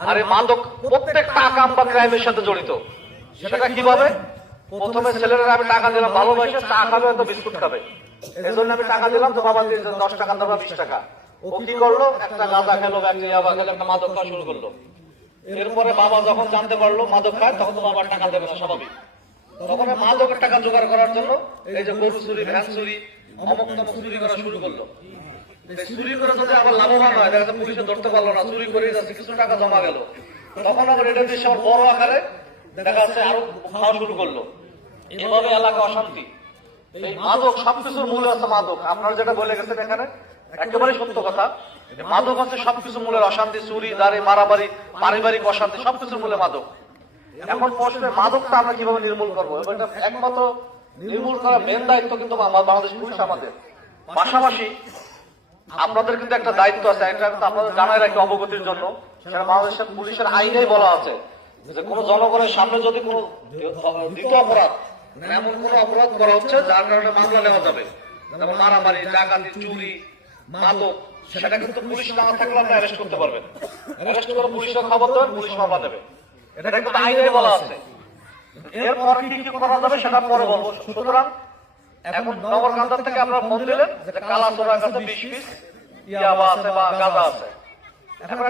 আর এই মাদক প্রত্যেকটা আকাম বা ক্রাইমের সাথে জড়িত। সেটা কিভাবে? প্রথমে ছেলেরা আমি টাকা দিলাম ভালোবাসে, চা খাবে হয়তো বিস্কুট খাবে, এই জন্য আমি টাকা দিলাম, তো বাবা দিয়ে 10 টাকা দেবা 20 টাকা। ও কি করলো? একটা গাঁজা খেলো, একটা ইয়াবা খেলো, একটা মাদক খাওয়া শুরু করলো। এরপরে বাবা যখন জানতে পারলো মাদক খায়, তখন তো বাবার টাকা দেবে না, স্বাভাবিক। তখন মাদকের টাকা জোগাড় করার জন্য এই যে গরু চুরি, ভ্যান চুরি, অমুক তমুক চুরি করা শুরু করলো। চুরি করে যদি আবার লাভবান হয়, দেখা যাচ্ছে পুলিশে ধরতে পারলো না, চুরি করে যাচ্ছে, কিছু টাকা জমা গেল, তখন আবার এটা দিয়ে সব বড় আকারে দেখা যাচ্ছে আরো খাওয়া শুরু করলো। এভাবে এলাকা অশান্তি। এই মাদক সবকিছুর মূলে আছে মাদক। আপনারা যেটা বলে গেছেন এখানে একেবারে সত্য কথা। মাদক হচ্ছে সবকিছু মূলের অশান্তি, চুরি, দাঁড়ি, মারামারি, পারিবারিক অশান্তি, সবকিছুর মূলে মাদক। এখন প্রশ্ন, মাদকটা আমরা কিভাবে নির্মূল করবো? এটা একমাত্র নির্মূল করার মেন দায়িত্ব কিন্তু বাংলাদেশ পুলিশ আমাদের। পাশাপাশি আপনাদের কিন্তু একটা দায়িত্ব আছে, এটা কিন্তু আপনাদের জানাই রাখি অবগতির জন্য। সেটা বাংলাদেশের পুলিশের আইনেই বলা আছে যে কোন জনগণের সামনে যদি কোন দ্বিতীয় অপরাধ, এমন কোন অপরাধ করা হচ্ছে যার কারণে মামলা নেওয়া যাবে, যেমন মারামারি, ডাকাতি, চুরি, মাদক, সেটা কিন্তু পুলিশ না থাকলে আপনি অ্যারেস্ট করতে পারবেন। অ্যারেস্ট করে পুলিশের খবর দেবেন, পুলিশ মামলা দেবে। এটা কিন্তু আইনেই বলা আছে। এরপর কি কি করা যাবে সেটা পরে বলবো। সুতরাং এখন নগরকান্দা থেকে আপনারা ফোন দিলেন যে কালাচোরার কাছে 20 পিস ইয়াবা আছে বা গাঁজা আছে। এখন